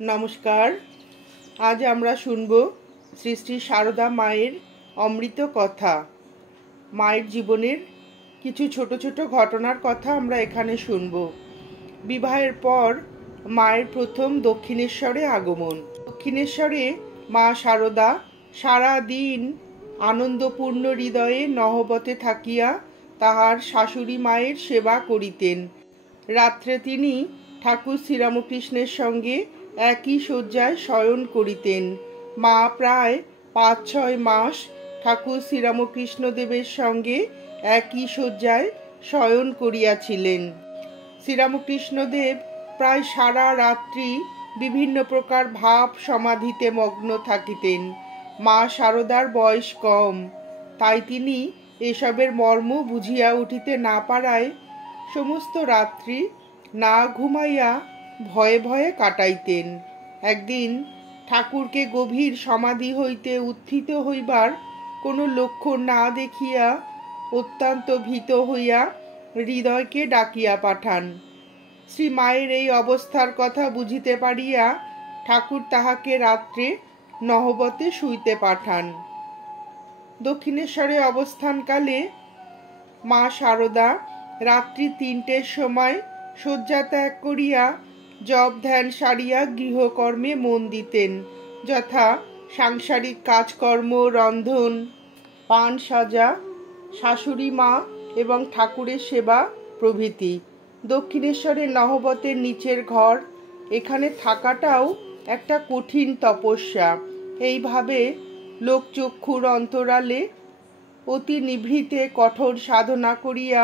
নমস্কার। আজ আমরা শুনব শ্রী শ্রী সারদা মায়ের অমৃত কথা। মায়ের জীবনের কিছু ছোট ছোট ঘটনার কথা আমরা এখানে শুনব। বিবাহের পর মায়ের প্রথম দক্ষিণেশ্বরে আগমন। দক্ষিণেশ্বরে মা সারদা সারা দিন আনন্দপূর্ণ হৃদয়ে নহবতে থাকিয়া তাহার শাশুড়ি মায়ের সেবা করিতেন। রাত্রে তিনি ঠাকুর শ্রীরামকৃষ্ণের সঙ্গে একই শয্যায় শয়ন করিতেন। মা প্রায় ৫-৬ মাস ঠাকুর শ্রীরামকৃষ্ণদেবের সঙ্গে একই শয্যায় শয়ন করিয়াছিলেন। শ্রীরামকৃষ্ণদেব প্রায় সারা রাত্রি বিভিন্ন প্রকার ভাব সমাধিতে মগ্ন থাকিতেন। মা সারদার বয়স কম, তাই তিনি এসবের মর্ম বুঝিয়া উঠিতে না পারায় সমস্ত রাত্রি না ঘুমাইয়া ভয়ে ভয়ে কাটাইতেন। একদিন ঠাকুরকে গভীর সমাধি হইতে উত্থিত হইবার কোনো লক্ষণ না দেখিয়া অত্যন্ত ভীত হইয়া হৃদয়কে ডাকিয়া পাঠান। শ্রী মায়ের এই অবস্থার কথা বুঝিতে পারিয়া ঠাকুর তাহাকে রাত্রে নহবতে শুইতে পাঠান। দক্ষিণেশ্বরে অবস্থানকালে মা সারদা রাত্রি ৩টের সময় শয্যা ত্যাগ করিয়া জপ ধ্যান সারিয়া গৃহকর্মে মন দিতেন, যথা সাংসারিক কাজকর্ম, রন্ধন, পান সাজা, শাশুড়ি মা এবং ঠাকুরের সেবা প্রভৃতি। দক্ষিণেশ্বরের নহবতের নিচের ঘর, এখানে থাকাটাও একটা কঠিন তপস্যা। এইভাবে লোকচক্ষুর অন্তরালে অতি নিভৃতে কঠোর সাধনা করিয়া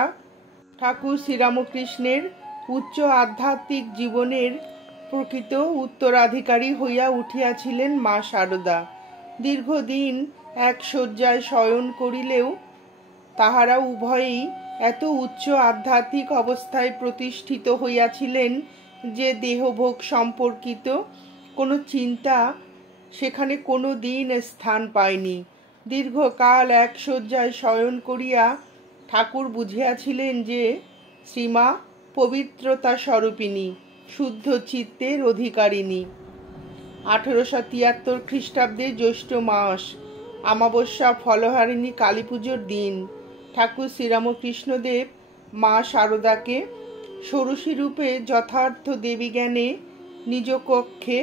ঠাকুর শ্রীরামকৃষ্ণের উচ্চ আধ্যাত্মিক জীবনের প্রকৃত উত্তরাধিকারী হইয়া উঠিয়াছিলেন মা সারদা। দীর্ঘদিন এক শয্যায় শয়ন করিলেও তাহারা উভয়েই এত উচ্চ আধ্যাত্মিক অবস্থায় প্রতিষ্ঠিত হইয়াছিলেন যে দেহভোগ সম্পর্কিত কোনো চিন্তা সেখানে কোনো দিন স্থান পায়নি। দীর্ঘকাল এক শয্যায় শয়ন করিয়া ঠাকুর বুঝিয়াছিলেন যে শ্রীমা পবিত্রতা স্বরূপিণী, শুদ্ধ চিত্তের অধিকারিণী। 1873 খ্রিস্টাব্দে জ্যৈষ্ঠ মাস, অমাবস্যা ফলহারিণী কালী পুজোর দিন ঠাকুর শ্রীরামকৃষ্ণদেব মা সারদাকে ষোড়শীরূপে যথার্থ দেবীজ্ঞানে নিজ কক্ষে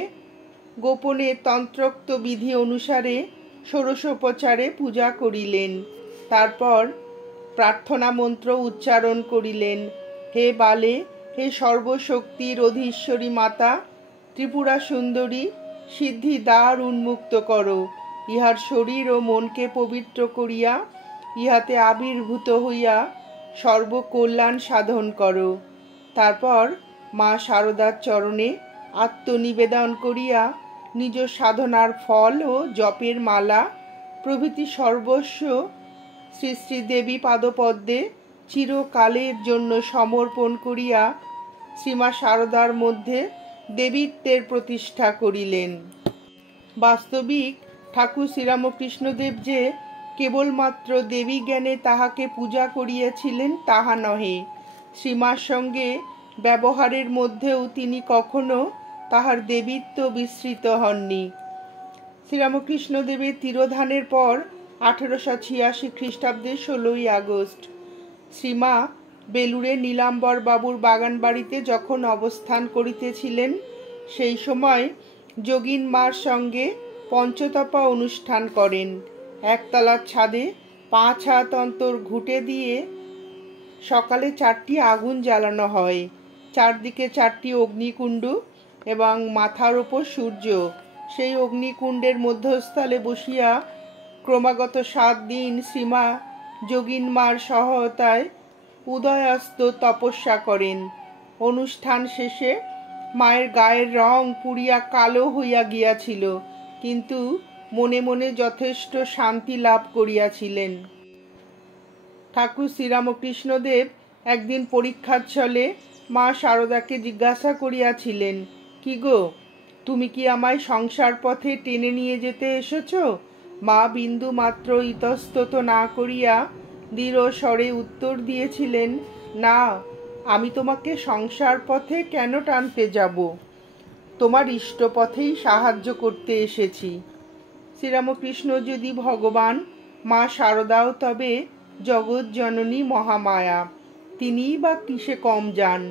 গোপনে তন্ত্রোক্ত বিধি অনুসারে ষোড়শোপচারে পূজা করিলেন। তারপর প্রার্থনা মন্ত্র উচ্চারণ করিলেন। হে বালে, হে সর্বশক্তির অধীশ্বরী মাতা, ত্রিপুরা সুন্দরী, সিদ্ধি দ্বার উন্মুক্ত করো। ইহার শরীর ও মনকে পবিত্র করিয়া ইহাতে আবির্ভূত হইয়া সর্বকল্যাণ সাধন করো। তারপর মা সারদার চরণে আত্মনিবেদন করিয়া নিজ সাধনার ফল ও জপের মালা প্রভৃতি সর্বস্ব শ্রী শ্রী দেবী পাদপদ্মে চিরকালের জন্য সমর্পণ করিয়া শ্রীমা সারদার মধ্যে দেবীত্বের প্রতিষ্ঠা করিলেন। বাস্তবিক ঠাকুর শ্রীরামকৃষ্ণদেব যে কেবলমাত্র দেবী জ্ঞানে তাহাকে পূজা করিয়াছিলেন তাহা নহে, শ্রীমার সঙ্গে ব্যবহারের মধ্যেও তিনি কখনো তাহার দেবীত্ব বিস্মৃত হননি। শ্রীরামকৃষ্ণদেবের তিরোধানের পর 1886 খ্রিস্টাব্দে 16ই আগস্ট শ্রীমা বেলুড়ে নীলাম্বর বাবুর বাগান বাড়িতে যখন অবস্থান করিতেছিলেন, সেই সময় যোগিন মার সঙ্গে পঞ্চতপা অনুষ্ঠান করেন। একতলার ছাদে 5 হাত অন্তর ঘুঁটে দিয়ে সকালে 4টি আগুন জ্বালানো হয়। চারদিকে 4টি অগ্নিকুণ্ড এবং মাথার ওপর সূর্য। সেই অগ্নিকুণ্ডের মধ্যস্থলে বসিয়া ক্রমাগত 7 দিন শ্রীমা যোগিন মার সহায়তায় উদয়াস্ত তপস্যা করেন। অনুষ্ঠান শেষে মায়ের গায়ের রং পুড়িয়া কালো হইয়া গিয়াছিল, কিন্তু মনে মনে যথেষ্ট শান্তি লাভ করিয়াছিলেন। ঠাকুর শ্রীরামকৃষ্ণদেব একদিন পরীক্ষার ছলে মা সারদাকে জিজ্ঞাসা করিয়াছিলেন, কি গো, তুমি কি আমায় সংসার পথে টেনে নিয়ে যেতে এসেছ? মা বিন্দু মাত্র ইতস্তত না করিয়া দৃঢ় স্বরে উত্তর দিয়েছিলেন, না, আমি তোমাকে সংসার পথে কেন টানতে যাব? তোমার ইষ্টপথেই সাহায্য করতে এসেছি। শ্রীরামকৃষ্ণ যদি ভগবান, মা শারদাও তবে জগৎ জননী মহামায়া, তিনিই বা কিসে কম যান।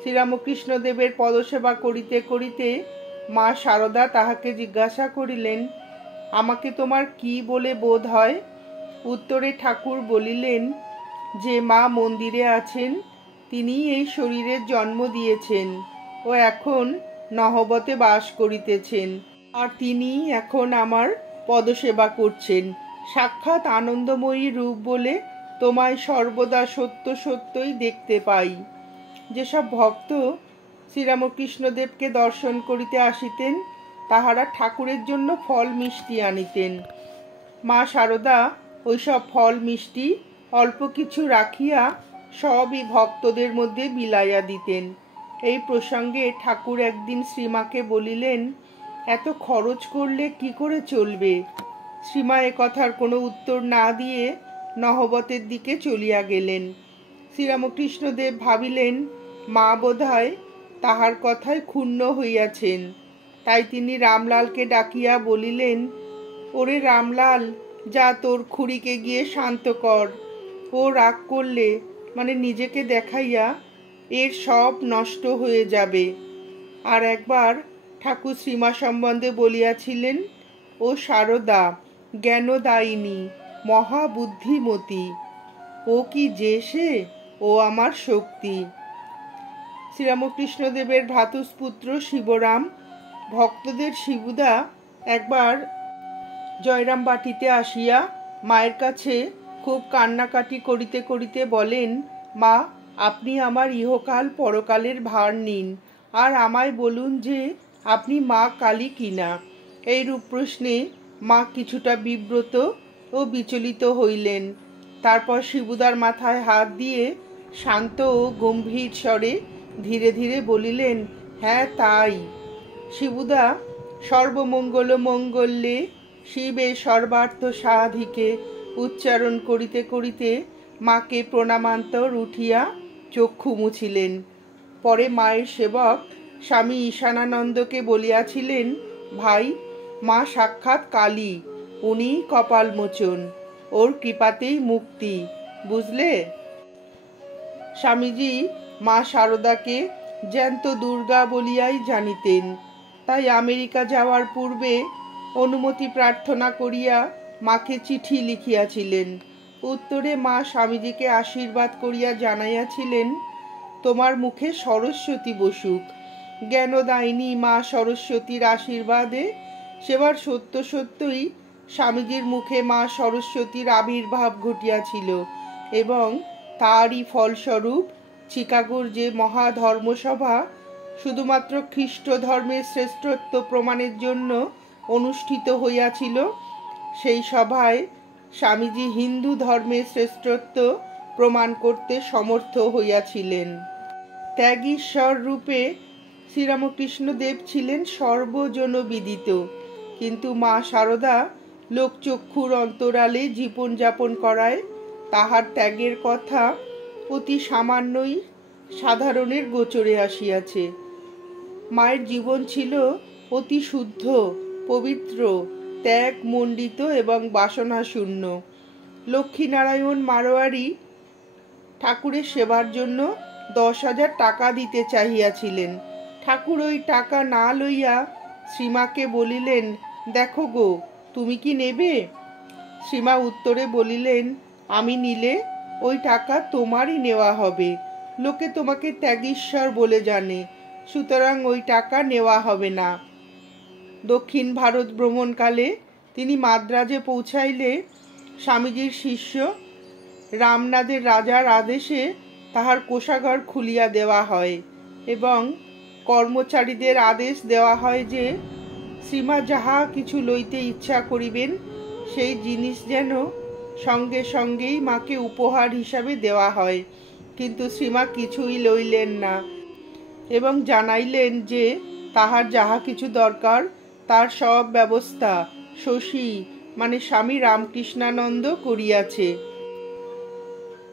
শ্রীরামকৃষ্ণদেবের পদসেবা করিতে করিতে মা শারদা তাহাকে জিজ্ঞাসা করিলেন, আমাকে তোমার কি বলে বোধ হয়? উত্তরে ঠাকুর বলিলেন যে মা মন্দিরে আছেন, তিনি এই শরীরের জন্ম দিয়েছেন ও এখন নহবতে বাস করিতেছেন, আর তিনি এখন আমার পদসেবা করছেন। সাক্ষাৎ আনন্দময়ী রূপ বলে তোমায় সর্বদা সত্য সত্যই দেখতে পাই। যেসব ভক্ত শ্রীরামকৃষ্ণদেবকে দর্শন করিতে আসিতেন, তাহারা ঠাকুরের জন্য ফল মিষ্টি আনিতেন। মা শারদা ওইসব ফল মিষ্টি অল্প কিছু রাখিয়া সবই ভক্তদের মধ্যে বিলাইয়া দিতেন। এই প্রসঙ্গে ঠাকুর একদিন শ্রীমাকে বলিলেন, এত খরচ করলে কি করে চলবে? শ্রীমা এ কথার কোনো উত্তর না দিয়ে নহবতের দিকে চলিয়া গেলেন। শ্রীরামকৃষ্ণদেব ভাবিলেন, মা বোধহয় তাহার কথায় ক্ষুণ্ণ হইয়াছেন। তাই তিনি রামলালকে ডাকিয়া বলিলেন, ওরে রামলাল, যা তোর খুড়িকে গিয়ে শান্ত কর। ও রাগ করলে, মানে নিজেকে দেখাইয়া, এর সব নষ্ট হয়ে যাবে। আর একবার ঠাকুর শ্রীমা সম্বন্ধে বলিয়াছিলেন, ও শারদা জ্ঞানদায়িনী, মহাবুদ্ধিমতী, ও কি যে সে, ও আমার শক্তি। শ্রীরামকৃষ্ণদেবের ভ্রাতুষ্পুত্র শিবরাম, ভক্তদের শিবুদা, একবার জয়রামবাটিতে আসিয়া মায়ের কাছে খুব কান্নাকাটি করিতে করিতে বলেন, মা, আপনি আমার ইহকাল পরকালের ভার নিন, আর আমায় বলুন যে আপনি মা কালী কিনা। এইরূপ প্রশ্নে মা কিছুটা বিব্রত ও বিচলিত হইলেন। তারপর শিবুদার মাথায় হাত দিয়ে শান্ত ও গম্ভীর স্বরে ধীরে ধীরে বলিলেন, হ্যাঁ তাই। শিবুদা সর্বমঙ্গল মঙ্গলে শিবে সর্বার্থ সাধিকে উচ্চারণ করিতে করিতে মাকে প্রণামান্তর উঠিয়া চক্ষু মুছিলেন। পরে মায়ের সেবক স্বামী ঈশানানন্দকে বলিয়াছিলেন, ভাই, মা সাক্ষাৎ কালী, উনি কপালমোচন, ওর কৃপাতেই মুক্তি, বুঝলে? স্বামীজি মা শারদাকে জ্যান্ত দুর্গা বলিয়াই জানিতেন। তাই আমেরিকা যাওয়ার পূর্বে অনুমতি প্রার্থনা করিয়া মাকে চিঠি লিখিয়াছিলেন। উত্তরে মা স্বামীজিকে আশীর্বাদ করিয়া জানাইয়াছিলেন, তোমার মুখে সরস্বতী বসুক। জ্ঞানদায়িনী মা সরস্বতীর আশীর্বাদে সেবার সত্য সত্যই স্বামীজির মুখে মা সরস্বতীর আবির্ভাব ঘটিয়াছিল, এবং তারই ফলস্বরূপ চিকাগোর যে মহাধর্মসভা শুধুমাত্র খ্রিস্ট ধর্মের শ্রেষ্ঠত্ব প্রমাণের জন্য অনুষ্ঠিত হইয়াছিল, সেই সভায় স্বামীজি হিন্দু ধর্মের শ্রেষ্ঠত্ব প্রমাণ করতে সমর্থ হইয়াছিলেন। ত্যাগীশ্বর রূপে শ্রীরামকৃষ্ণদেব ছিলেন সর্বজনবিদিত, কিন্তু মা শারদা লোকচক্ষুর অন্তরালে জীবনযাপন করায় তাহার ত্যাগের কথা অতি সামান্যই সাধারণের গোচরে আসিয়াছে। মায়ের জীবন ছিল অতি শুদ্ধ, পবিত্র, ত্যাগ মণ্ডিত এবং বাসনাশূন্য। লক্ষ্মীনারায়ণ মারোয়ারি ঠাকুরের সেবার জন্য 10,000 টাকা দিতে চাহিয়াছিলেন। ঠাকুর ওই টাকা না লইয়া শ্রীমাকে বলিলেন, দেখো গো, তুমি কি নেবে? শ্রীমা উত্তরে বলিলেন, আমি নিলে ওই টাকা তোমারই নেওয়া হবে। লোকে তোমাকে ত্যাগীশ্বর বলে জানে, সুতরাং ওই টাকা নেওয়া হবে না। দক্ষিণ ভারত ভ্রমণকালে তিনি মাদ্রাজে পৌঁছাইলে স্বামীজির শিষ্য রামনাদের রাজার আদেশে তাহার কোষাগার খুলিয়া দেওয়া হয় এবং কর্মচারীদের আদেশ দেওয়া হয় যে শ্রীমা যাহা কিছু লইতে ইচ্ছা করিবেন সেই জিনিস যেন সঙ্গে সঙ্গেই মাকে উপহার হিসাবে দেওয়া হয়। কিন্তু শ্রীমা কিছুই লইলেন না এবং জানাইলেন যে তাহার যাহা কিছু দরকার তার সব ব্যবস্থা শশী, মানে স্বামী রামকৃষ্ণানন্দ করিয়াছে।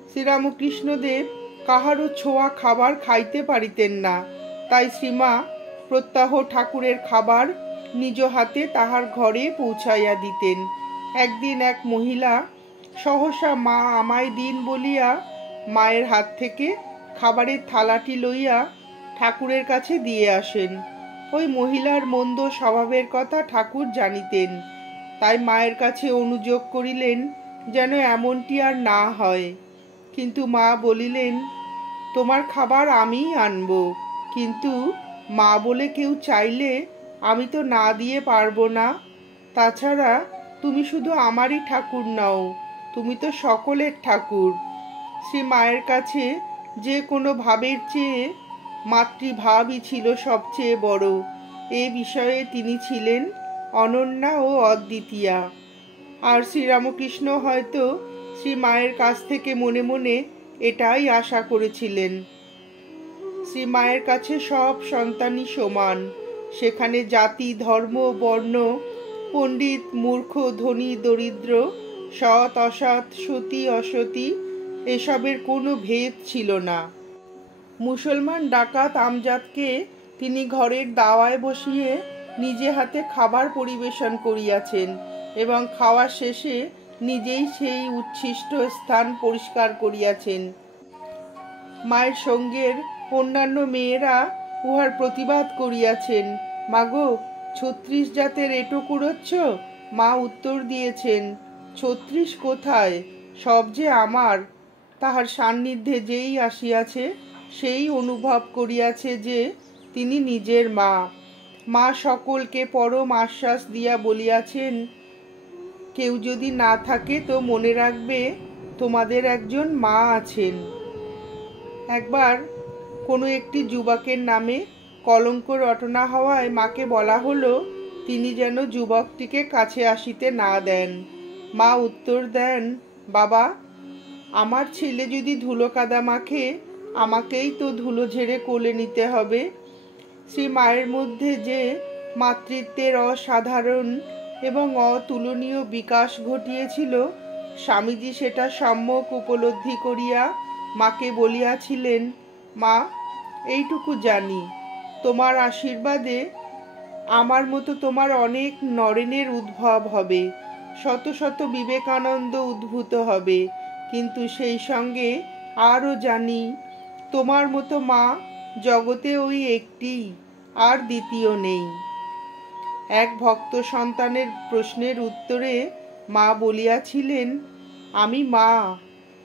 শ্রীরামকৃষ্ণদেব কাহারও ছোঁয়া খাবার খাইতে পারিতেন না, তাই শ্রীমা প্রত্যহ ঠাকুরের খাবার নিজ হাতে তাহার ঘরে পৌঁছাইয়া দিতেন। একদিন এক মহিলা সহসা মা আমায় দিন বলিয়া মায়ের হাত থেকে খাবারের থালাটি লইয়া ঠাকুরের কাছে দিয়ে আসেন। ওই মহিলার মন্দ স্বভাবের কথা ঠাকুর জানিতেন, তাই মায়ের কাছে অনুযোগ করিলেন যেন এমনটি আর না হয়। কিন্তু মা বলিলেন, তোমার খাবার আমিই আনব, কিন্তু মা বলে কেউ চাইলে আমি তো না দিয়ে পারবো না। তাছাড়া তুমি শুধু আমারই ঠাকুর নও, তুমি তো সকলের ঠাকুর। শ্রী মায়ের কাছে যে কোনো ভাবের চেয়ে মাতৃভাবই ছিল সবচেয়ে বড়। এ বিষয়ে তিনি ছিলেন অনন্যা ও অদ্বিতীয়া। আর শ্রীরামকৃষ্ণ হয়তো শ্রী মায়ের কাছ থেকে মনে মনে এটাই আশা করেছিলেন। শ্রী মায়ের কাছে সব সন্তানই সমান, সেখানে জাতি, ধর্ম, বর্ণ, পণ্ডিত, মূর্খ, ধনী, দরিদ্র, সৎ, অসৎ, সতী, অসতী এসবের কোনো ভেদ ছিল না। মুসলমান ডাকাত আমজাদকে তিনি ঘরের দাওয়ায় বসিয়ে নিজে হাতে খাবার পরিবেশন করিয়াছেন এবং খাওয়া শেষে নিজেই সেই উচ্ছিষ্ট স্থান পরিষ্কার করিয়াছেন। মায়ের সঙ্গের অন্যান্য মেয়েরা উহার প্রতিবাদ করিয়াছেন। মাগো, ৩৬ জাতের এঁটো কুড়োচ্ছ? মা উত্তর দিয়েছেন, ৩৬ কোথায়, সব যে আমার। তাহার সান্নিধ্যে যেই আসিয়াছে সেই অনুভব করিয়াছে যে তিনি নিজের মা। মা সকলকে পরম আশ্বাস দিয়া বলিয়াছেন, কেউ যদি না থাকে তো মনে রাখবে তোমাদের একজন মা আছেন। একবার কোনো একটি যুবকের নামে কলঙ্ক রটনা হওয়ায় মাকে বলা হলো তিনি যেন যুবকটিকে কাছে আসিতে না দেন। মা উত্তর দেন, বাবা, আমার ছেলে যদি ধুলো কাদা মাখে আমাকেই তো ধুলো ঝেড়ে কোলে নিতে হবে। শ্রী মায়ের মধ্যে যে মাতৃত্বের অসাধারণ এবং অতুলনীয় বিকাশ ঘটিয়েছিল, স্বামীজি সেটা সম্যক উপলব্ধি করিয়া মাকে বলিয়াছিলেন, মা, এইটুকু জানি, তোমার আশীর্বাদে আমার মতো তোমার অনেক নরেনের উদ্ভব হবে, শত শত বিবেকানন্দ উদ্ভূত হবে, কিন্তু সেই সঙ্গে আরও জানি তোমার মতো মা জগতে ওই একটি, আর দ্বিতীয় নেই। এক ভক্ত সন্তানের প্রশ্নের উত্তরে মা বলিয়াছিলেন, আমি মা,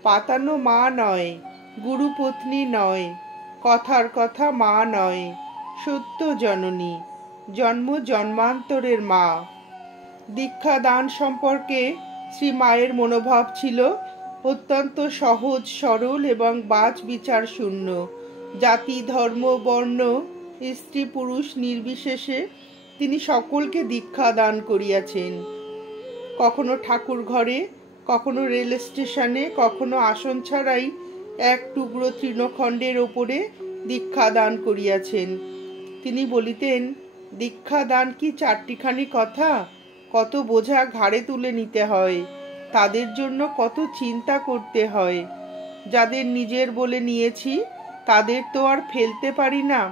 পাতানো মা নয়, গুরুপত্নী নয়, কথার কথা মা নয়, সত্য জননী, জন্ম জন্মান্তরের মা। দীক্ষা দান সম্পর্কে শ্রী মায়ের মনোভাব ছিল অত্যন্ত সহজ সরল এবং বাছ বিচার শূন্য। জাতি, ধর্ম, বর্ণ, স্ত্রী পুরুষ নির্বিশেষে তিনি সকলকে দীক্ষা দান করিয়াছেন। কখনো ঠাকুর ঘরে, কখনো রেল স্টেশনে, কখনো আসন ছাড়াই এক টুকরো তৃণখণ্ডের ওপরে দীক্ষা দান করিয়াছেন। তিনি বলিতেন, দীক্ষা দান কি চারটিখানি কথা? কত বোঝা ঘাড়ে তুলে নিতে হয়, তাদের জন্য কত চিন্তা করতে হয়। যাদের নিজের বলে নিয়েছি তাদের তো আর ফেলতে পারি না।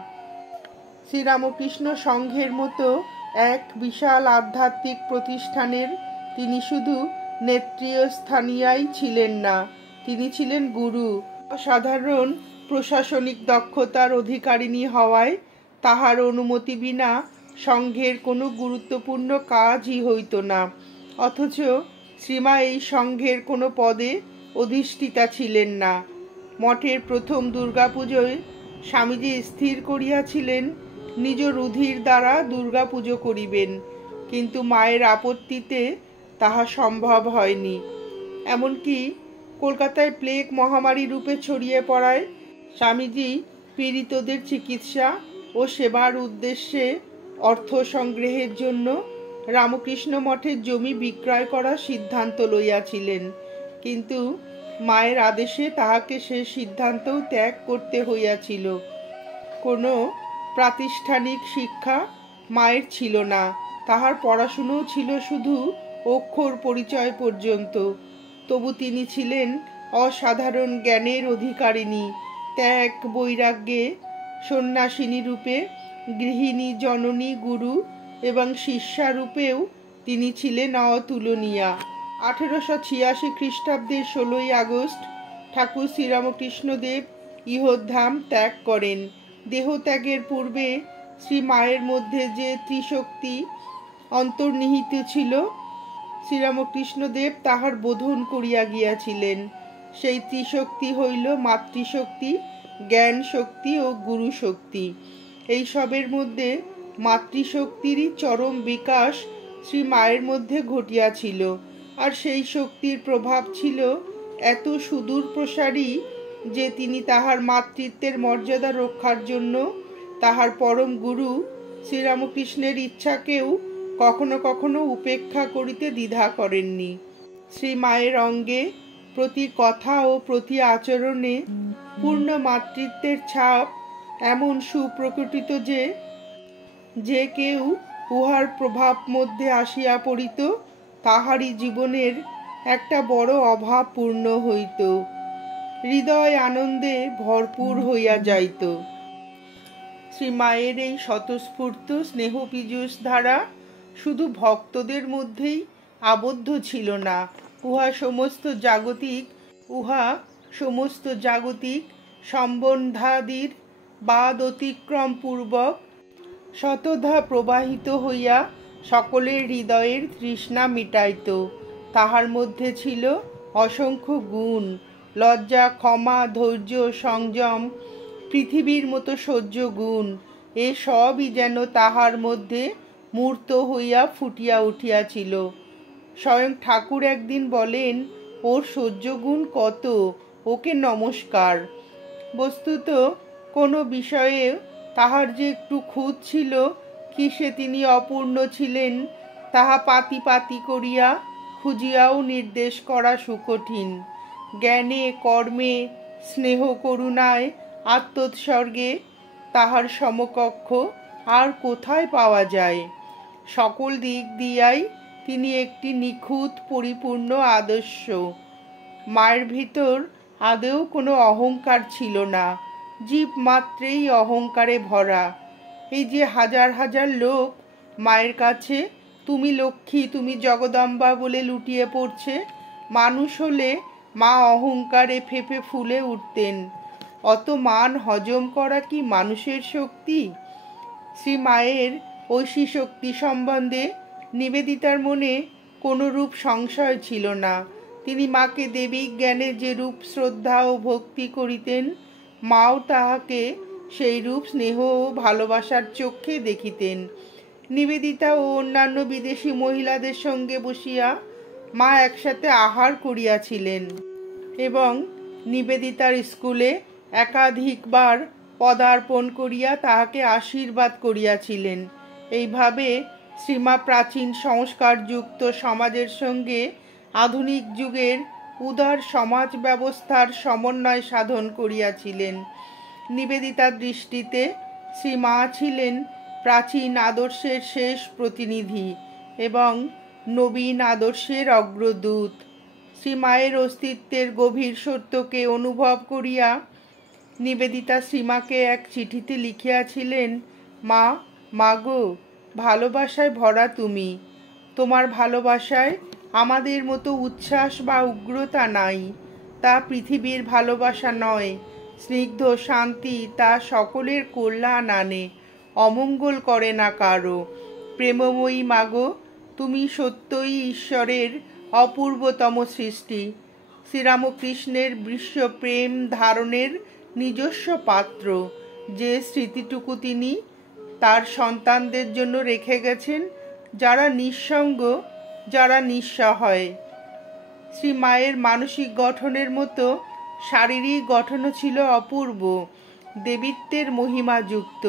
শ্রীরামকৃষ্ণ সংঘের মতো এক বিশাল আধ্যাত্মিক প্রতিষ্ঠানের তিনি শুধু নেতৃস্থানীয়াই ছিলেন না, তিনি ছিলেন গুরু। অসাধারণ প্রশাসনিক দক্ষতার অধিকারিণী হওয়ায় তাহার অনুমতি বিনা সংঘের কোনো গুরুত্বপূর্ণ কাজই হইত না। অথচ শ্রীমা এই সংঘের কোনো পদে অধিষ্ঠিতা ছিলেন না। মঠের প্রথম দুর্গাপুজোয় স্বামীজি স্থির করিয়াছিলেন নিজ রুধির দ্বারা দুর্গাপুজো করিবেন, কিন্তু মায়ের আপত্তিতে তাহা সম্ভব হয়নি। এমনকি কলকাতায় প্লেগ মহামারী রূপে ছড়িয়ে পড়ায় স্বামীজি পীড়িতদের চিকিৎসা ও সেবার উদ্দেশ্যে অর্থ সংগ্রহের জন্য রামকৃষ্ণ মঠের জমি বিক্রয় করার সিদ্ধান্ত লইয়াছিলেন, কিন্তু মায়ের আদেশে তাহাকে সে সিদ্ধান্তও ত্যাগ করতে হইয়াছিল। কোনো প্রাতিষ্ঠানিক শিক্ষা মায়ের ছিল না, তাহার পড়াশুনোও ছিল শুধু অক্ষর পরিচয় পর্যন্ত। তবু তিনি ছিলেন অসাধারণ জ্ঞানের অধিকারিণী। ত্যাগ বৈরাগ্যে সন্ন্যাসিনী রূপে গৃহিণী, জননী, গুরু এবং শিষ্যারূপেও তিনি ছিলেন অতুলনীয়া। 1886 খ্রিস্টাব্দের 16ই আগস্ট ঠাকুর শ্রীরামকৃষ্ণদেব ইহধাম ত্যাগ করেন। দেহত্যাগের পূর্বে শ্রী মায়ের মধ্যে যে ত্রিশক্তি অন্তর্নিহিত ছিল, শ্রীরামকৃষ্ণদেব তাহার বোধন করিয়া গিয়াছিলেন। সেই ত্রিশক্তি হইল মাতৃশক্তি, জ্ঞান শক্তি ও গুরু শক্তি। এই সবের মধ্যে মাতৃশক্তিরই চরম বিকাশ শ্রী মায়ের মধ্যে ঘটিয়াছিল, আর সেই শক্তির প্রভাব ছিল এত সুদূর প্রসারী যে তিনি তাহার মাতৃত্বের মর্যাদা রক্ষার জন্য তাহার পরম গুরু শ্রীরামকৃষ্ণের ইচ্ছাকেও কখনো কখনো উপেক্ষা করিতে দ্বিধা করেননি। শ্রী মায়ের অঙ্গে, প্রতি কথা ও প্রতি আচরণে পূর্ণ মাতৃত্বের ছাপ এমন সুপ্রকটিত যে কেউ উহার প্রভাব মধ্যে আসিয়া পড়িত, তাহারই জীবনের একটা বড় অভাব পূর্ণ হইত, হৃদয় আনন্দে ভরপুর হইয়া যাইত। শ্রী মায়ের এই স্বতঃস্ফূর্ত স্নেহ পীযূষ ধারা শুধু ভক্তদের মধ্যেই আবদ্ধ ছিল না, উহা সমস্ত জাগতিক সম্বন্ধাদির বাদ অতিক্রম পূর্বক শতধা প্রবাহিত হইয়া সকলের হৃদয়ের তৃষ্ণা মিটাইত। তাহার মধ্যে ছিল অসংখ্য গুণ, লজ্জা, ক্ষমা, ধৈর্য, সংযম, পৃথিবীর মতো সহ্য গুণ। এ সবই যেন তাহার মধ্যে মূর্ত হইয়া ফুটিয়া উঠিয়াছিল। স্বয়ং ঠাকুর একদিন বলেন, ওর সহ্য গুণ কত, ওকে নমস্কার। বস্তুত কোনো বিষয়ে তাহার যে একটু খুঁত ছিল, কিসে তিনি অপূর্ণ ছিলেন, তাহা পাতি পাতি করিয়া খুঁজিয়াও নির্দেশ করা সুকঠিন। জ্ঞানে, কর্মে, স্নেহ, করুণায়, আত্মোৎসর্গে তাহার সমকক্ষ আর কোথায় পাওয়া যায়? সকল দিক দিয়াই তিনি একটি নিখুঁত পরিপূর্ণ আদর্শ। মায়ের ভিতর আদৌ কোনো অহংকার ছিল না, জীব মাত্রেই অহংকারে ভরা। এই যে হাজার হাজার লোক মায়ের কাছে তুমি লক্ষ্মী, তুমি জগদম্বা বলে লুটিয়ে পড়ছে, মানুষ হলে মা অহংকারে ফেঁপে ফুলে উঠতেন। অত মান হজম করা কি মানুষের শক্তি? শ্রী মায়ের ঐশী শক্তি সম্বন্ধে নিবেদিতার মনে কোনো রূপ সংশয় ছিল না। তিনি মাকে দেবী জ্ঞানে যে রূপ শ্রদ্ধা ও ভক্তি করিতেন, মাও তাহাকে সেই রূপ স্নেহ ও ভালোবাসার চক্ষে দেখিতেন। নিবেদিতা ও অন্যান্য বিদেশি মহিলাদের সঙ্গে বসিয়া মা একসাথে আহার করিয়াছিলেন এবং নিবেদিতার স্কুলে একাধিকবার পদার্পণ করিয়া তাহাকে আশীর্বাদ করিয়াছিলেন। এইভাবে শ্রীমা প্রাচীন সংস্কারযুক্ত সমাজের সঙ্গে আধুনিক যুগের উদার সমাজ ব্যবস্থার সমন্বয় সাধন করিয়াছিলেন। নিবেদিতার দৃষ্টিতে শ্রীমা ছিলেন প্রাচীন আদর্শের শেষ প্রতিনিধি এবং নবীন আদর্শের অগ্রদূত। শ্রীমায়ের অস্তিত্বের গভীর সত্যকে অনুভব করিয়া নিবেদিতা শ্রীমাকে এক চিঠিতে লিখিয়াছিলেন, মাগো, ভালোবাসায় ভরা তুমি, তোমার ভালোবাসায় আমাদের মতো উচ্ছ্বাস বা উগ্রতা নাই। তা পৃথিবীর ভালোবাসা নয়, স্নিগ্ধ শান্তি, তা সকলের কল্যাণ আনে, অমঙ্গল করে না কারো। প্রেমময়ী মাগো, তুমি সত্যই ঈশ্বরের অপূর্বতম সৃষ্টি, শ্রীরামকৃষ্ণের বিশ্বপ্রেম ধারণের নিজস্ব পাত্র। যে স্মৃতিটুকু তিনি তার সন্তানদের জন্য রেখে গেছেন, যারা নিঃসঙ্গ, যারা নিঃসহায়। শ্রী মায়ের মানসিক গঠনের মতো শারীরিক গঠনও ছিল অপূর্ব, দেবীত্বের মহিমাযুক্ত।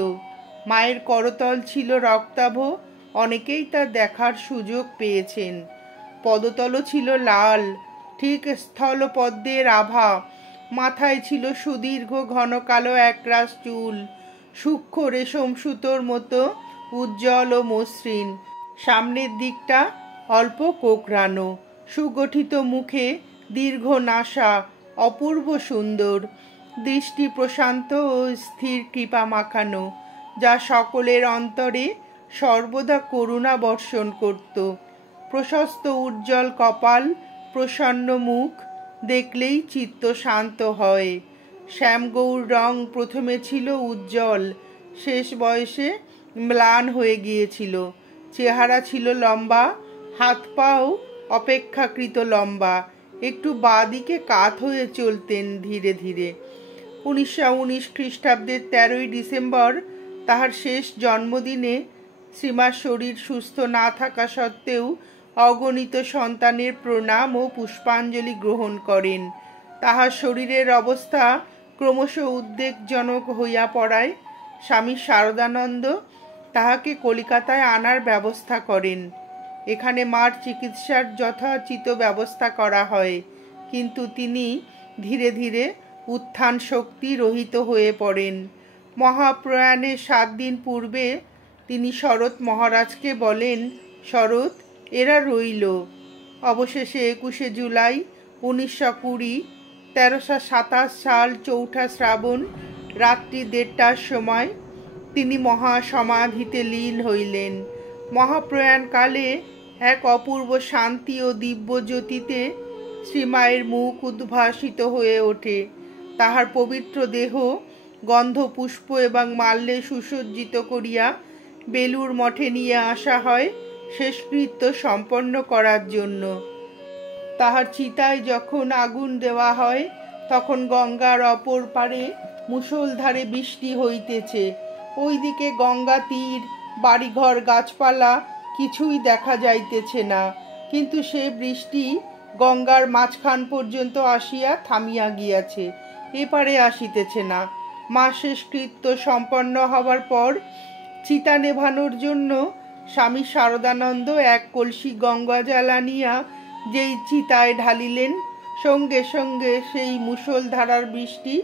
মায়ের করতল ছিল রক্তাভ, অনেকেই তা দেখার সুযোগ পেয়েছেন। পদতলও ছিল লাল, ঠিক স্থলপদ্মের আভা। মাথায় ছিল সুদীর্ঘ ঘন কালো একরাশ চুল, সূক্ষ্ম রেশম সুতোর মতো উজ্জ্বল ও মসৃণ। সামনের দিকটা অল্প কোঁকড়ানো, সুগঠিত মুখে দীর্ঘ নাসা, অপূর্ব সুন্দর, দৃষ্টি প্রশান্ত ও স্থির কৃপা মাখানো। যা সকলের অন্তরে সর্বদা করুণা বর্ষণ করত। প্রশস্ত উজ্জ্বল কপাল, প্রসন্ন মুখ দেখলেই চিত্ত শান্ত হয়। শ্যামগৌর রং প্রথমে ছিল উজ্জ্বল, শেষ বয়সে ম্লান হয়ে গিয়েছিল। চেহারা ছিল লম্বা, হাত পাও অপেক্ষাকৃত লম্বা, একটু বাঁদিকে কাত হয়ে চলতেন ধীরে ধীরে। 1919 খ্রিস্টাব্দের 13ই ডিসেম্বর তাহার শেষ জন্মদিনে শ্রীমার শরীর সুস্থ না থাকা সত্ত্বেও অগণিত সন্তানের প্রণাম ও পুষ্পাঞ্জলি গ্রহণ করেন। তাহার শরীরের অবস্থা ক্রমশ উদ্বেগজনক হইয়া পড়ায় স্বামী শারদানন্দ তাহাকে কলিকাতায় আনার ব্যবস্থা করেন। এখানে মার চিকিৎসার যথোচিত ব্যবস্থা করা হয়, কিন্তু তিনি ধীরে ধীরে উত্থান শক্তি রহিত হয়ে পড়েন। মহাপ্রয়াণের 7 দিন পূর্বে তিনি শরৎ মহারাজকে বলেন, শরৎ, এরা রইল। অবশেষে 21শে জুলাই 1920, 1327 সাল 4ঠা শ্রাবণ রাত্রি 1:30টার সময় তিনি মহাসমাধিতে লীন হইলেন। মহাপ্রয়াণকালে এক অপূর্ব শান্তি ও দিব্য জ্যোতিতে শ্রীমায়ের মুখ উদ্ভাসিত হয়ে ওঠে। তাহার পবিত্র দেহ গন্ধ, পুষ্প এবং মাল্যে সুসজ্জিত করিয়া বেলুড় মঠে নিয়ে আসা হয় শেষকৃত্য সম্পন্ন করার জন্য। তাহার চিতায় যখন আগুন দেওয়া হয় তখন গঙ্গার অপর পারে মুষলধারে বৃষ্টি হইতেছে। ওইদিকে গঙ্গা তীর, বাড়িঘর, গাছপালা কিছুই দেখা যাইতেছে না, কিন্তু সে বৃষ্টি গঙ্গার মাঝখান পর্যন্ত আসিয়া থামিয়া গিয়াছে, এপারে আসিতেছে না। মা শেষকৃত্য সম্পন্ন হবার পর চিতা নেভানোর জন্য স্বামী শারদানন্দ এক কলসি গঙ্গা জল আনিয়া যেই চিতায় ঢালিলেন, সঙ্গে সঙ্গে সেই মুষলধারার বৃষ্টি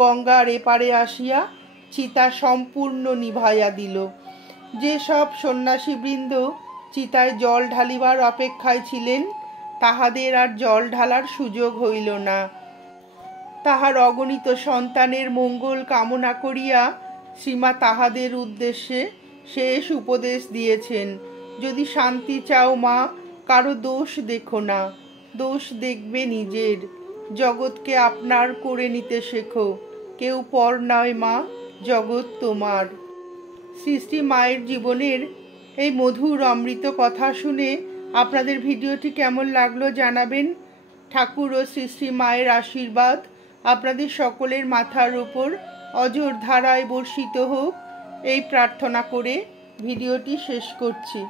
গঙ্গার এপারে আসিয়া চিতা সম্পূর্ণ নিভাইয়া দিল। যে সব সন্ন্যাসীবৃন্দ চিতায় জল ঢালিবার অপেক্ষায় ছিলেন, তাহাদের আর জল ঢালার সুযোগ হইল না। তাহার অগণিত সন্তানের মঙ্গল কামনা করিয়া শ্রীমা তাহাদের উদ্দেশ্যে শেষ উপদেশ দিয়েছেন, যদি শান্তি চাও মা, কারো দোষ দেখো না, দোষ দেখবে নিজের। জগৎকে আপনার করে নিতে শেখো, কেউ পর নয় মা, জগৎ তোমার। শ্রী শ্রী মায়ের জীবনের এই মধুর অমৃত কথা শুনে আপনাদের ভিডিওটি কেমন লাগলো জানাবেন। ঠাকুর ও শ্রী শ্রী মায়ের আশীর্বাদ আপনাদের সকলের মাথার উপর অঝোর ধারায় বর্ষিত হোক, এই প্রার্থনা করে ভিডিওটি শেষ করছি।